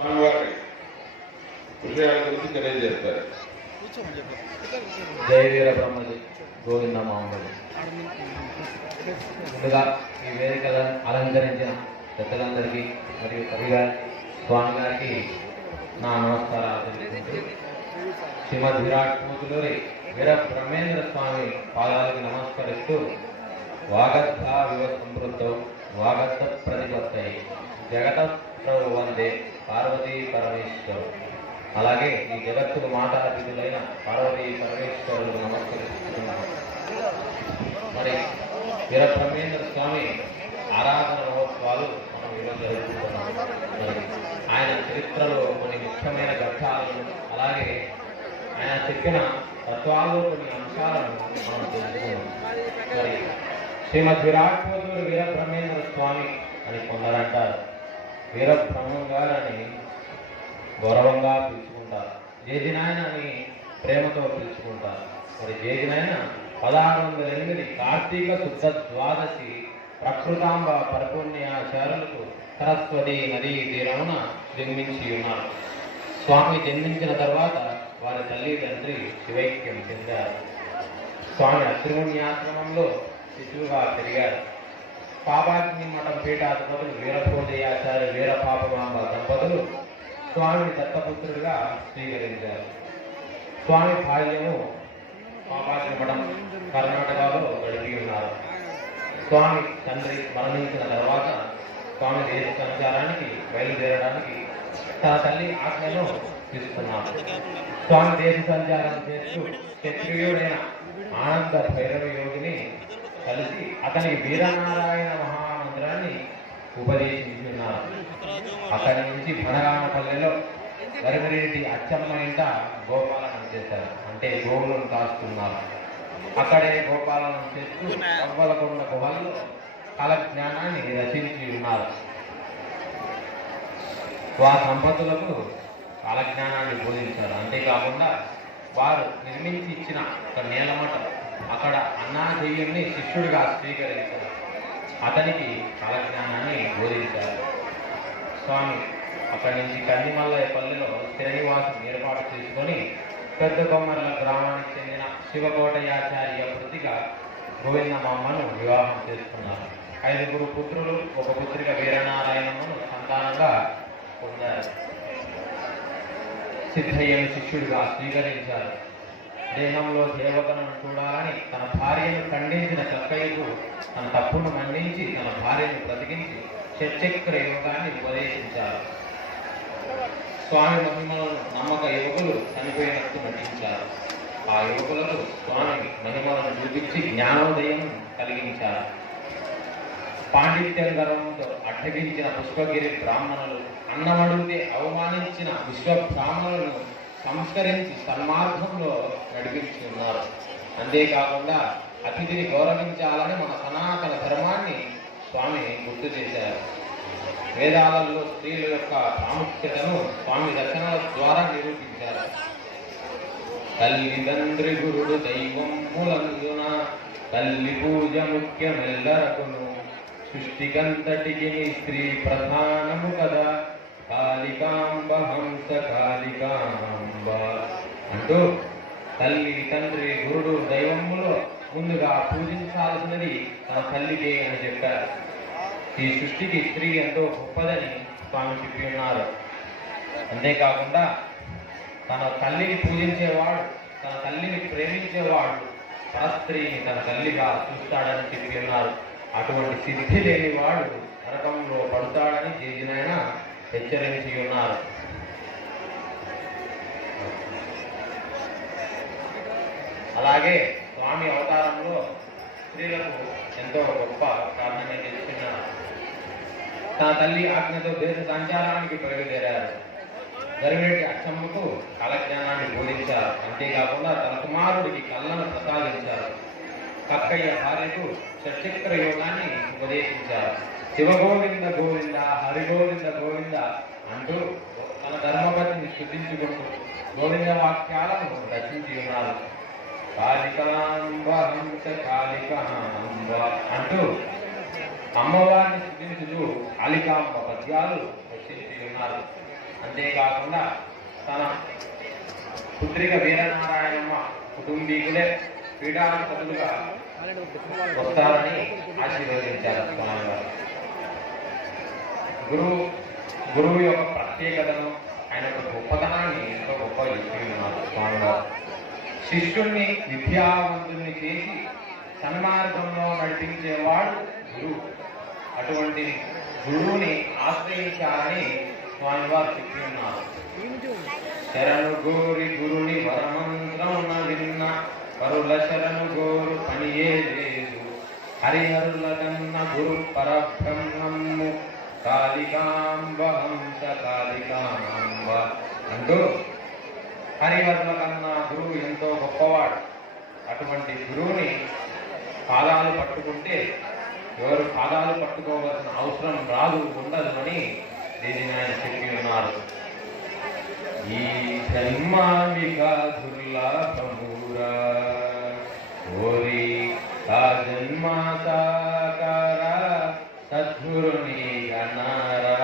స్వామివారి విషయాల గురించి తెలియజేస్తారు. జయ వీర బ్రహ్మజి గోవింద మామూలు. ముందుగా ఈ వేదిక అలంకరించిన పెద్దలందరికీ మరియు కవి గారి స్వామి గారికి నా నమస్కారాలు తెలుపుకుంటూ శ్రీమద్ విరాట్ మూర్తిలోని వీర బ్రహ్మేంద్ర స్వామి పాదాలకు నమస్కరిస్తూ వాగద్ధ వివ సంవృద్ధౌ వాగద్ధ ప్రతిపత్తై జగత వందే పార్వతీ పరమేశ్వరు. అలాగే ఈ జగత్తుకు మాతాపితులైన పార్వతీ పరమేశ్వరులకు నమస్కరిస్తున్నాను. మరి వీర బ్రహ్మేంద్ర స్వామి ఆరాధన మహోత్సవాలు మనం ఈరోజు జరుపుకుంటున్నాం. మరి ఆయన చరిత్రలో కొన్ని ముఖ్యమైన ఘట్టాలను అలాగే ఆయన చెప్పిన తత్వాల్లో కొన్ని అంశాలను మనం తెలుసుకున్నాం. మరి శ్రీమద్ విరాట్ కోటూరు వీర బ్రహ్మేంద్ర స్వామి అని కొందరంటారు. వీర బ్రహ్మం గారని గౌరవంగా పిలుచుకుంటారు. జేజినాయన అని ప్రేమతో పిలుచుకుంటారు. మరి జేజినాయన 1608 కార్తీక శుద్ధ ద్వాదశి ప్రకృతాంబ పరిపుణ్యాచారులకు సరస్వతి నదీ తీరమున జన్మించి ఉన్నారు. స్వామి జన్మించిన తర్వాత వారి తల్లి తండ్రి శివైక్యం చెందారు. స్వామి అత్రిమున్యాశ్రమంలో శిశువుగా పెరిగారు. పాపాగ్ని మఠం పీఠాధిపతులు వీరభోజయాచార్య వీరపాపమాంబ దంపతులు స్వామిని దత్తపుత్రుడిగా స్వీకరించారు. స్వామి బాల్యము పాపాగ్ని మఠం కర్ణాటకలో గడిపి ఉన్నారు. స్వామి తండ్రి మరణించిన తర్వాత స్వామి దేశ సంచారానికి బయలుదేరడానికి తన తల్లి ఆజ్ఞను తీసుకున్నారు. స్వామి దేశ సంచారం చేస్తూ క్షత్రియుడైన ఆనంద భైరవ యోగిని కలిసి అతనికి వీరనారాయణ మహామంత్రాన్ని ఉపదేశించున్నారు. అక్కడి నుంచి బనగానపల్లెలో గరిమిరెడ్డి అచ్చమ్మ ఇంట గోపాలనం చేశారు. అంటే గోవులను కాస్తున్నారు. అక్కడే గోపాలనం చేస్తూ అవ్వలకొండ గుహల్లో కాలజ్ఞానాన్ని రచించి ఉన్నారు. వారి దంపతులకు కాలజ్ఞానాన్ని బోధించారు. అంతేకాకుండా వారు నిర్మించి ఇచ్చిన ఒక నేలమఠం అక్కడ అన్నాదయ్యుని శిష్యుడిగా స్వీకరించారు. అతనికి కాలజ్ఞానాన్ని బోధించారు. స్వామి అక్కడి నుంచి కందిమల్లయ్యపల్లిలో శ్రీనివాసం ఏర్పాటు చేసుకొని పెద్ద కొమ్మర్ల గ్రామానికి చెందిన శివకోటయాచార్య వృత్తిగా గోవిందమ్మను వివాహం చేసుకున్నారు. 5 పుత్రులు, 1 పుత్రిక వీరనారాయణమ్మను సంతానంగా పొందారు. సిద్ధయ్యను శిష్యుడిగా స్వీకరించారు. దేహంలో దేవతలను చూడాలని తన భార్యను ఖండించిన చక్కయ్యకు తన తప్పును మన్నించి తన భార్యను బ్రతికించి షట్చక్ర యోగాన్ని ఉపదేశించారు. స్వామి మహిమలను నమ్మక యువకులు చనిపోయినట్టు నటించారు. ఆ యువకులకు స్వామి మహిమలను చూపించి జ్ఞానోదయం కలిగించారు. పాండిత్యం గర్వంతో అడ్డగించిన పుష్పగిరి బ్రాహ్మణులు, అన్నమడిగితే అవమానించిన విశ్వ బ్రాహ్మణులను సంస్కరించి సన్మార్గంలో నడిపించి ఉన్నారు. అంతేకాకుండా అతిథిని గౌరవించాలని మన సనాతన ధర్మాన్ని స్వామి గుర్తు చేశారు. వేదాలలో స్త్రీల యొక్క ప్రాముఖ్యతను స్వామి దర్శనాల ద్వారా నిరూపించారు. తల్లి తండ్రి గురుడు దైవం మూలందున తల్లి పూజ ముఖ్యమెల్లరకును సృష్టికంతటికి స్త్రీ ప్రధానము కదా కాళికాంబ హంస కాళికాంబ అంటూ తల్లి తండ్రి గురుడు దైవములో ముందుగా పూజించాల్సినది తన తల్లికే అని చెప్పారు. ఈ సృష్టికి స్త్రీ ఎంతో గొప్పదని స్వామి చెప్పి ఉన్నారు. అంతేకాకుండా తన తల్లిని పూజించేవాడు, తన తల్లిని ప్రేమించేవాడు పరస్త్రీని తన తల్లిగా చూస్తాడని చెప్పి ఉన్నారు. అటువంటి సిద్ధి లేనివాడు నరకంలో పడతాడని జేజినాయన హెచ్చరించి ఉన్నారు. అలాగే స్వామి అవతారంలో స్త్రీలకు ఎంతో గొప్ప ప్రాధాన్యత ఇస్తున్నారు. తన తల్లి ఆజ్ఞతో దేశ సంచారానికి బయలుదేరారు. గరిమిరెడ్డి అచ్చమ్మకు కాలజ్ఞానాన్ని బోధించారు. అంతేకాకుండా తన కుమారుడికి కళ్ళను ప్రసాదించారు. కక్కయ్య భార్యకు షట్చక్ర యోగాన్ని ఉపదేశించారు. శివగోవింద గోవింద హరిగోవింద గోవింద అంటూ తన ధర్మపతిని స్తుతించుకుంటూ గోవింద వాక్యాలను రచించి ఉన్నారు. కాళికాంబ హంస కాళికాంబ అంటూ అమ్మవారిని స్తుతించుతూ కాళికాంబ పద్యాలు రచించి ఉన్నారు. అంతేకాకుండా తన పుత్రిక వీరనారాయణమ్మ కుటుంబీకులే క్రీడాధిపతులుగా వస్తారని ఆశీర్వదించారు స్వామివారు. గురువు యొక్క ప్రత్యేకతను, ఆయన యొక్క గొప్పతనాన్ని ఎంతో గొప్పగా చెప్పి ఉన్నారు స్వామివారు. శిష్యుణ్ణి విద్యావంతుల్ని చేసి సన్మార్గంలో నడిపించేవాడు గురువు. అటువంటి గురువుని ఆశ్రయించాలని స్వామివారు చెప్పి ఉన్నారు. శరణు గోరి గురుని వరమంత్రం విన్న పరుల శరణు గోరు పనియే లేదు. హరిహరుల కన్న గురు పరబ్రహ్మము కాళికాంబ హంస కాళికాంబ అంటూ హరిహరుల కన్నా గురువు ఎంతో గొప్పవాడు. అటువంటి గురువుని పాదాలు పట్టుకుంటే ఎవరు పాదాలు పట్టుకోవాల్సిన అవసరం రాదు, ఉండదు అని దీనిని ఆయన చెప్పి ఉన్నారు. ఈ జన్మామిక దుర్లభమురా ఓరి ఆ జన్మ సాకార సద్గురుని అన్నారా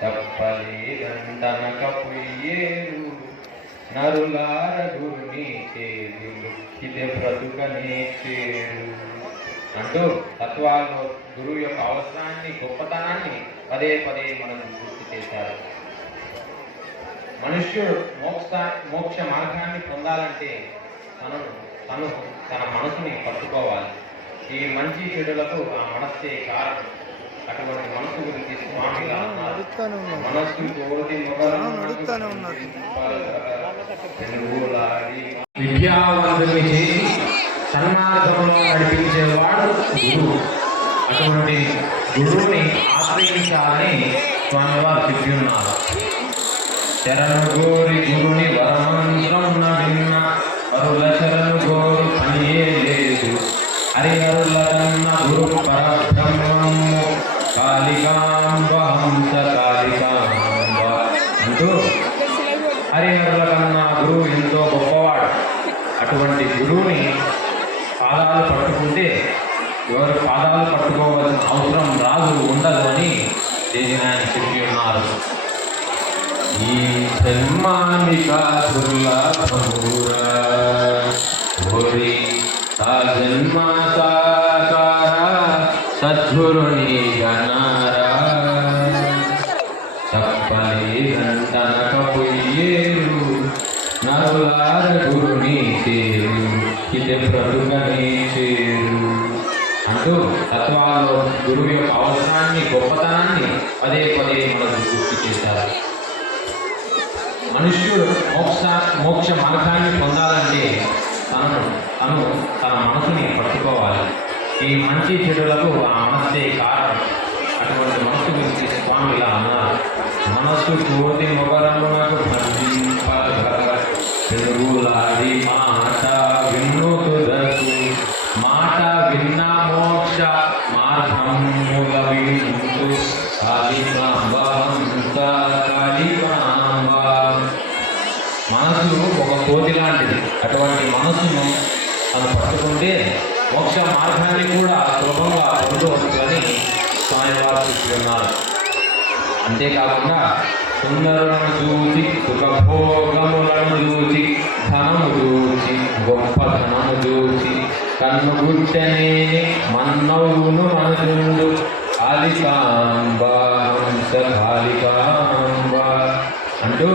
చెప్పలేదంటనక పొయ్యేరు నరులార గురుని చేరు ఇదే బ్రతుకనే చేరు అంటూ తత్వాల్లో గురువు యొక్క అవసరాన్ని, గొప్పతనాన్ని పదే పదే మనం గుర్తు చేశారు. మనుష్యుడు మోక్ష మార్గాన్ని పొందాలంటే తను తన మనసుని పట్టుకోవాలి. ఈ మంచి చెడులకు ఆ మనస్సే కారణం. అటువంటి మనసు గురించి స్వామిగా అన్నారు. మనస్సు కోటి విద్యావంతుని చేసి సన్మార్గంలో నడిపించేవాడు గురువు. అటువంటి గురువుని ఆశ్రయించాలని స్వామివారు చెప్పి ఉన్నారు. శరణు గోరి గురుని వరమంత్రం విన్న పరుల శరణు గోరు పనియే లేదు. హరిహరుల కన్న గురు పరబ్రహ్మము కాళికాంబ హంస కాళికాంబ అంటూ హరిహరుల కన్నా గురువు ఎంతో గొప్పవాడు. అటువంటి గురువుని పాదాలు పట్టుకుంటే ఎవరు పాదాలు పట్టుకోవాల్సిన అవసరం రాదు, ఉండదు అని దీనిని ఆయన చెప్పి ఉన్నారు. ఈ జన్మామిక దుర్లభమురా ఓరి ఆ జన్మ సాకార సద్గురుని గణారా చెప్పలేదంటనక పొయ్యేరు నరులార గురుని చేరు ఇదే బ్రతుకనే చేరు అంటూ తత్వాల్లో గురువు యొక్క అవసరాన్ని, గొప్పతనాన్ని పదే పదే మనకు గుర్తు చేశారు. మనుష్యుడు మోక్ష మార్గాన్ని పొందాలంటే తన మనసుని పట్టుకోవాలి. ఈ మంచి చెడులకు ఆ మనస్సే కారణం. అటువంటి మనసు గురించి స్వామి ఇలా అన్నారు. మనస్సు కోటి మొగరమునకు తెలుగులాడి మాట విన్నుతుదకు మాట విన్న మోక్ష మార్గముల వింటు కాళికాంబ హంస కాళికాంబ. మనసు ఒక కోతి లాంటిది. అటువంటి మనసును మనం పట్టుకుంటే మోక్ష మార్గాన్ని కూడా సులభంగా పొందవచ్చు అని స్వామివారు చెప్తున్నారు. అంతేకాకుండా సుందరులను చూసి, సుఖభోగములను చూసి, ధనము చూసి, గొప్ప ధనము చూసి కన్ను గుట్టనేని మన్నవును మనసుండు కాళికాంబ హంస కాళికాంబ అంటూ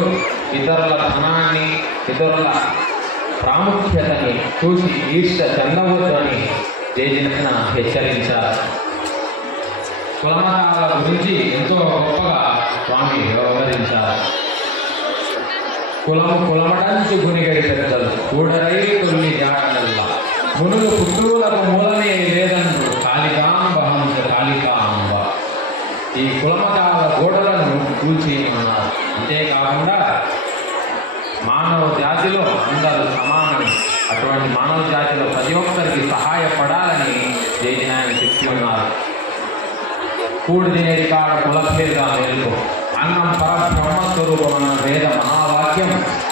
ఇతరుల ధనాన్ని, ఇతరుల ప్రాముఖ్యతని చూసి ఈర్ష్య చెందవద్దని తేజన హెచ్చరించారు. కులమతాల గురించి ఎంతో గొప్పగా స్వామి వ్యవహరించారు. కులమటంచు గునిగడి పెద్దలు కూడరై కొన్ని జాడల్లా మునులు పుట్టులకు మూలమే లేదన్ను కాళికాంబ హంస కాళికాంబ. ఈ కులమతాల గోడలను కూల్చేయమన్నారు. అంతేకాకుండా మానవ జాతిలో అందరూ సమానమే. అటువంటి మానవ జాతిలో ప్రతి ఒక్కరికి సహాయపడాలని జయనాయన చెప్తూ ఉన్నారు. కూడి తినేది కాడ కులభేదా మేలుకో అన్నం పరబ్రహ్మస్వరూపం అన్న వేద మహావాక్యం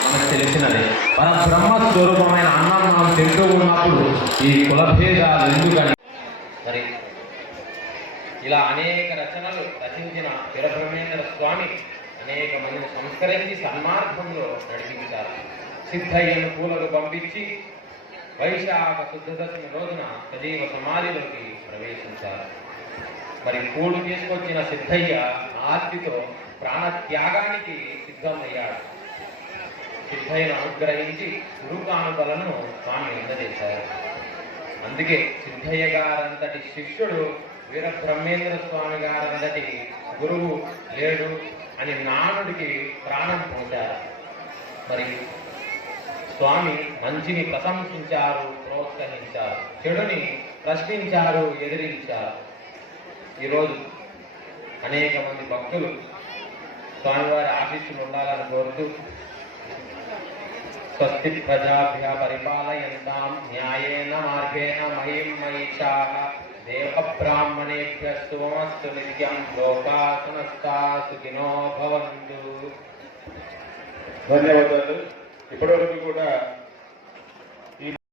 మనకు తెలిసినదే. పరబ్రహ్మస్వరూపమైన అన్నం మనం తింటూ ఉన్నప్పుడు ఈ కులభేదాలు ఎందుకని మరి ఇలా అనేక రచనలు రచించిన వీరబ్రహ్మేంద్ర స్వామి అనేక మందిని సంస్కరించి సన్మార్గంలో నడిపించారు. సిద్ధయ్యను పూలకు పంపించి వైశాఖ శుద్ధ దశమి రోజున సజీవ సమాధిలోకి ప్రవేశించారు. మరి పూలు తీసుకొచ్చిన సిద్ధయ్య ఆర్తితో ప్రాణత్యాగానికి సిద్ధమయ్యాడు. సిద్ధయ్యను అనుగ్రహించి గురుకానుకలను స్వామి అందజేశారు. అందుకే సిద్ధయ్య గారంతటి శిష్యుడు వీరబ్రహ్మేంద్ర స్వామి గారంతటి గురువు లేడు అని నానుడికి ప్రాణం పోశారు. మరి స్వామి మంచిని ప్రశంసించారు, ప్రోత్సహించారు, చెడుని ప్రశ్నించారు, ఎదిరించారు. ఈరోజు అనేక మంది భక్తులు స్వామివారి ఆశీస్సులు ఉండాలని కోరుతూ స్వస్తి ప్రజాభ్య పరిపాలయంతాం న్యాయేన మార్గేణ మహిం మహిషాః దేవ బ్రాహ్మణేభ్య శుభమస్తు నిత్యం లోకా సమస్తా సుఖినో భవంతు. ధన్యవాదాలు. ఇప్పటివరకు కూడా